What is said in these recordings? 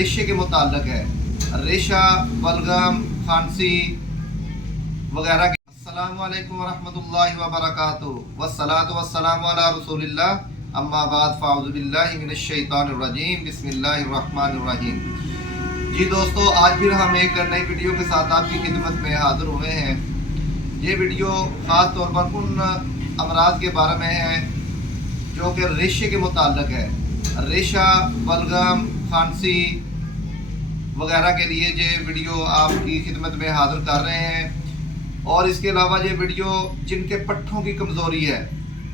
रेशे के मुताल्लिक है। रेशा, बलगम, खांसी वगैरह के। अस्सलामु अलैकुम वरहमतुल्लाहि वबरकातुहू वस्सलातु वस्सलामु अला रसूलिल्लाह अम्मा बाद फ़अऊज़ु बिल्लाहि मिनश शैतानिर रजीम बिस्मिल्लाहिर रहमानिर रहीम। जी दोस्तों, आज फिर हम एक नई वीडियो के साथ आपकी खिदमत में हाज़िर हुए हैं। ये वीडियो ख़ास तौर पर उन अमराज के बारे में है जो कि रेशे के मुताल्लिक है। रेशा, बलगम, खांसी वगैरह के लिए ये वीडियो आपकी खिदमत में हाज़िर कर रहे हैं। और इसके अलावा ये वीडियो जिनके पट्ठों की कमज़ोरी है,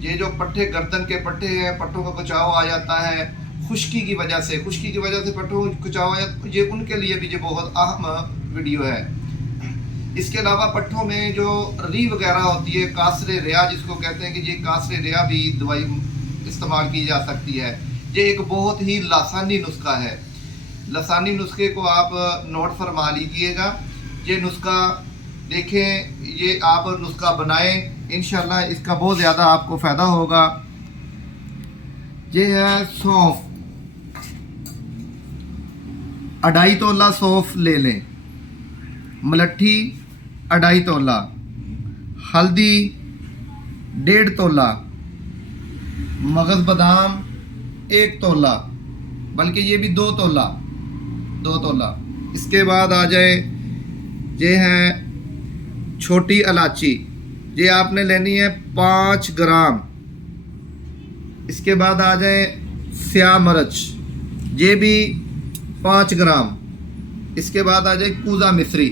ये जो पट्ठे गर्दन के पट्ठे हैं, पट्ठों का कुचाव आ जाता है खुश्की की वजह से पट्ठों का कुचाव आ जाता है, ये उनके लिए भी ये बहुत अहम वीडियो है। इसके अलावा पट्ठों में जो री वगैरह होती है, कासरे रिया जिसको कहते हैं, कि ये कासरे रिया भी दवाई इस्तेमाल की जा सकती है। ये एक बहुत ही लासानी नुस्खा है। लसानी नुस्खे को आप नोट फरमा लीजिएगा। ये नुस्खा देखें, ये आप नुस्खा बनाएं, इंशाल्लाह इसका बहुत ज़्यादा आपको फ़ायदा होगा। ये है सौंफ, 2.5 तोला सौंफ ले लें, मलट्ठी 2.5 तोला, हल्दी 1.5 तोला, मगज़ बादाम 1 तोला, बल्कि ये भी 2 तोला। इसके बाद आ जाए, ये है छोटी इलायची, ये आपने लेनी है 5 ग्राम। इसके बाद आ जाए स्याह मिर्च, ये भी 5 ग्राम। इसके बाद आ जाए कूजा मिश्री,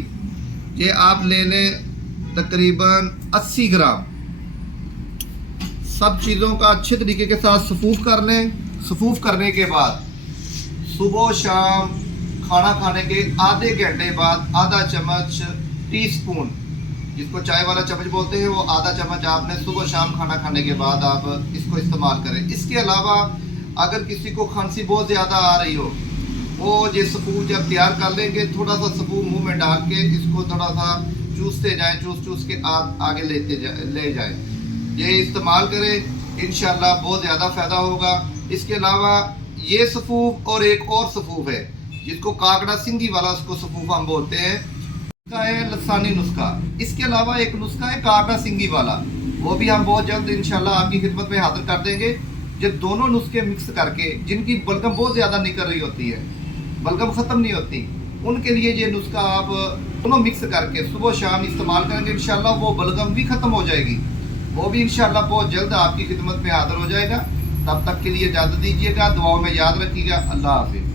ये आप ले लें तकरीबन 80 ग्राम। सब चीज़ों का अच्छे तरीके के साथ सफूफ कर लें। सफूफ करने के बाद सुबह शाम खाना खाने के आधे घंटे बाद आधा चम्मच टीस्पून, जिसको चाय वाला चम्मच बोलते हैं, वो आधा चम्मच आपने सुबह शाम खाना खाने के बाद आप इसको इस्तेमाल करें। इसके अलावा अगर किसी को खांसी बहुत ज़्यादा आ रही हो, वो ये सफूफ जब तैयार कर लेंगे, थोड़ा सा सफूफ मुंह में डाल के इसको थोड़ा सा चूसते जाएं, चूस के आगे ले जाएं। ये इस्तेमाल करें, इंशाल्लाह बहुत ज़्यादा फ़ायदा होगा। इसके अलावा ये सफूफ और एक और सफूफ है जिसको काकड़ा सिंगी वाला उसको सफूफ हम बोलते हैं, इसका है लसानी नुस्खा। इसके अलावा एक नुस्खा है काकड़ा सिंगी वाला, वो भी हम बहुत जल्द इंशाल्लाह आपकी खिदमत में हाजिर कर देंगे। ये दोनों नुस्खे मिक्स करके, जिनकी बलगम बहुत ज़्यादा निकल रही होती है, बलगम ख़त्म नहीं होती, उनके लिए ये नुस्खा आप दोनों मिक्स करके सुबह शाम इस्तेमाल करेंगे, इंशाल्लाह वो बलगम भी ख़त्म हो जाएगी। वो भी इंशाल्लाह बहुत जल्द आपकी खिदमत में हाजिर हो जाएगा। तब तक के लिए इजाज़त दीजिएगा, दुआओं में याद रखिएगा। अल्लाह हाफिज़।